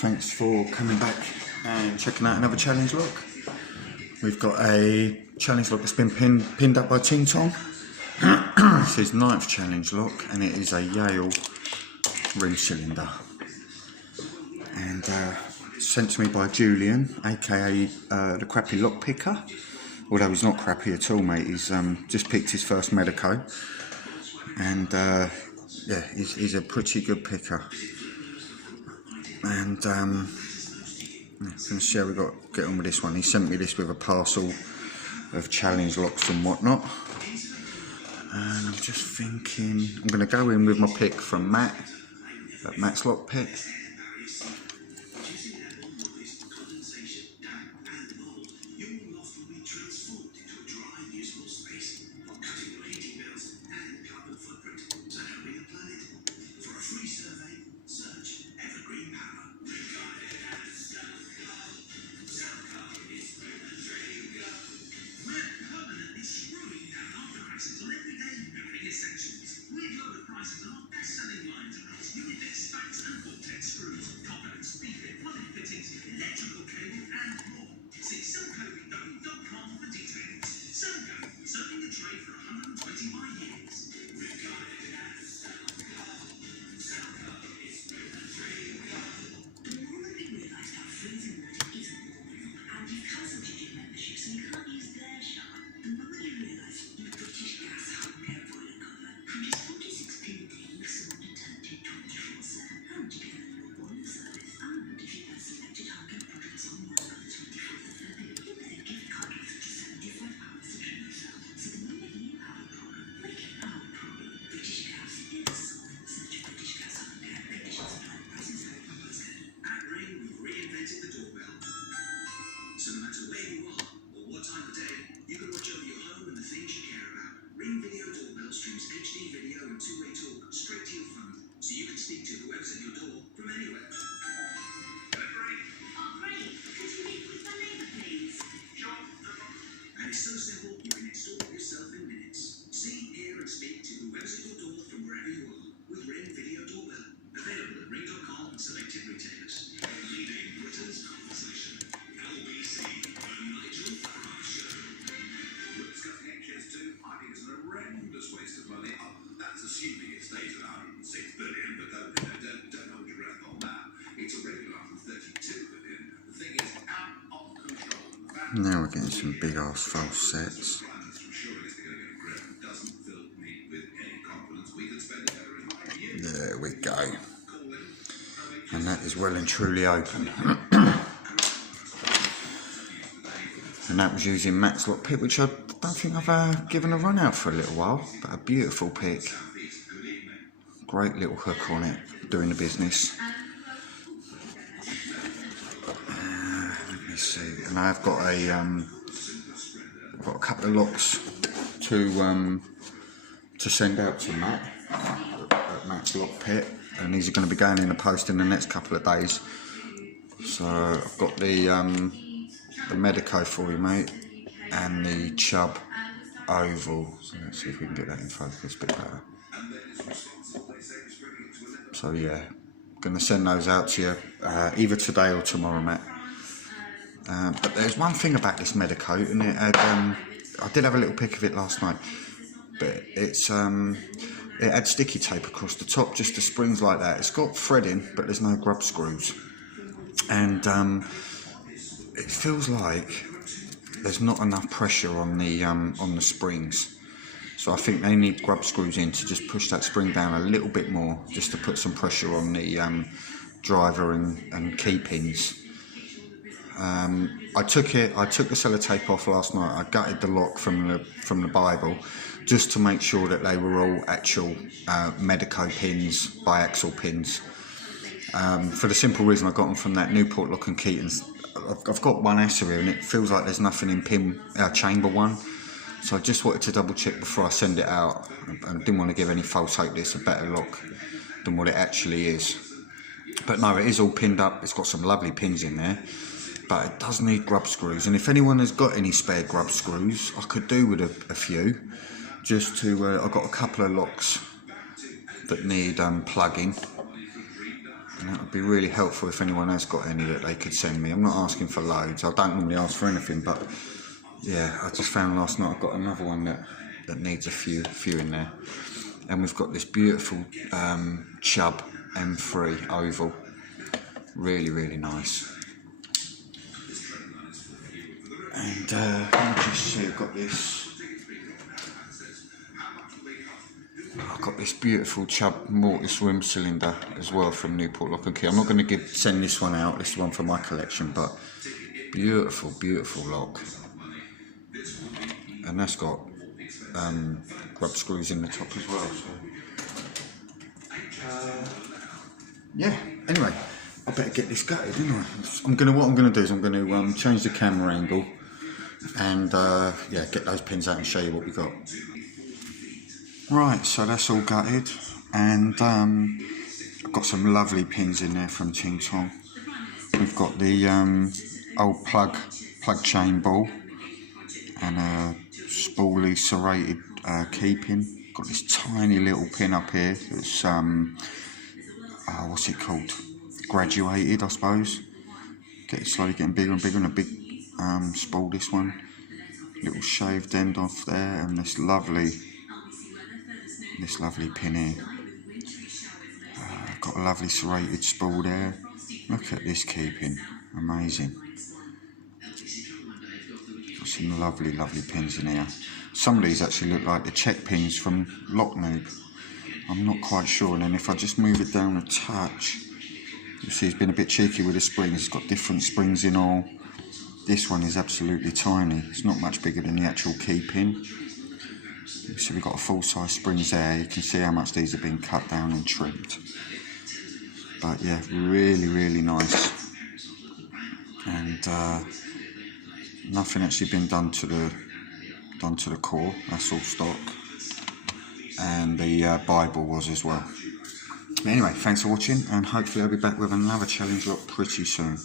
Thanks for coming back and checking out another challenge lock. We've got a challenge lock that's been pinned up by Ting Tong. It's his 9th challenge lock, and it is a Yale ring cylinder. And sent to me by Julian, aka the Crappy Lockpicker. Although he's not crappy at all, mate. He's just picked his first Medico, and yeah, he's a pretty good picker. And let's see how we get on with this one. He sent me this with a parcel of challenge locks and whatnot. And I'm just thinking, I'm going to go in with my pick from Matt at Matt's Lock Pick. So no matter where you are or what time of day, you can watch over your home and the things you care about. Ring Video Doorbell streams HD video and two-way talk straight to your phone, so you can speak to whoever's at your door from anywhere. Hello, Frank. Oh, great. Could you meet with my neighbour, please? Sure, no problem. And it's so simple, you can install it yourself in minutes. See, hear and speak to whoever's at your door from wherever you are with Ring Video Doorbell. Available at ring.com and selected retailers. Leading Britain's conversation. That's assuming it stays at 106 billion, but don't hold your breath on that. It's already 132 billion. The thing is out of control. Now we're getting some big ass false sets. There we go. And that is well and truly open. And that was using Matt's Lock Pick, which I don't think I've given a run out for a little while, but a beautiful pick. Great little hook on it, doing the business. Let me see, and I've got a couple of locks to send out to Matt at Matt's Lock Pick, and these are going to be going in the post in the next couple of days. So I've got the Medico for you, mate, and the Chubb Oval. So let's see if we can get that in focus a bit better. So yeah, I'm going to send those out to you either today or tomorrow, Matt. But there's one thing about this Medico, and it had, I did have a little pick of it last night, but it had sticky tape across the top, just the springs like that. It's got threading, but there's no grub screws, and it feels like there's not enough pressure on the springs, so I think they need grub screws in to just push that spring down a little bit more, just to put some pressure on the driver and key pins. I took the sellotape off last night. I gutted the lock from the Bible, just to make sure that they were all actual Medico pins, biaxial pins. For the simple reason I got them from that Newport Lock and Keaton's. I've got one Assa here, and it feels like there's nothing in pin chamber one, so I just wanted to double check before I send it out, and didn't want to give any false hope this a better lock than what it actually is. But no, it is all pinned up. It's got some lovely pins in there, but it does need grub screws, and if anyone has got any spare grub screws, I could do with a few, just to I've got a couple of locks that need plugging, And that would be really helpful if anyone has got any that they could send me. I'm not asking for loads. I don't normally ask for anything, but yeah, I just found last night I've got another one that needs a few in there. And we've got this beautiful Chubb M3 oval. Really, really nice. And let me just see, I've got this beautiful Chubb mortise rim cylinder as well from Newport Lock and Key. I'm not going to send this one out, this is one for my collection, but beautiful, beautiful lock. And that's got grub screws in the top as well. So, yeah, anyway, I better get this gutted, don't I? What I'm gonna do is I'm gonna change the camera angle and yeah, get those pins out and show you what we got. Right, so that's all gutted, and I've got some lovely pins in there from Ting Tong. We've got the old plug chain ball and a spoolie serrated key pin. Got this tiny little pin up here that's what's it called? Graduated, I suppose. Slowly getting bigger and bigger, and a big spool. This one, little shaved end off there, and this lovely pin here. Got a lovely serrated spool there. Look at this key pin, amazing. Got some lovely pins in here. Some of these actually look like the check pins from Lock Noob. I'm not quite sure. And then if I just move it down a touch, you see it's been a bit cheeky with the springs. It's got different springs in all. This one is absolutely tiny. It's not much bigger than the actual key pin. So we've got a full-size springs there. You can see how much these have been cut down and trimmed. But yeah, really nice. And nothing actually been done to the core. That's all stock. And the Bible was as well. Anyway, thanks for watching, and hopefully I'll be back with another challenge lock pretty soon.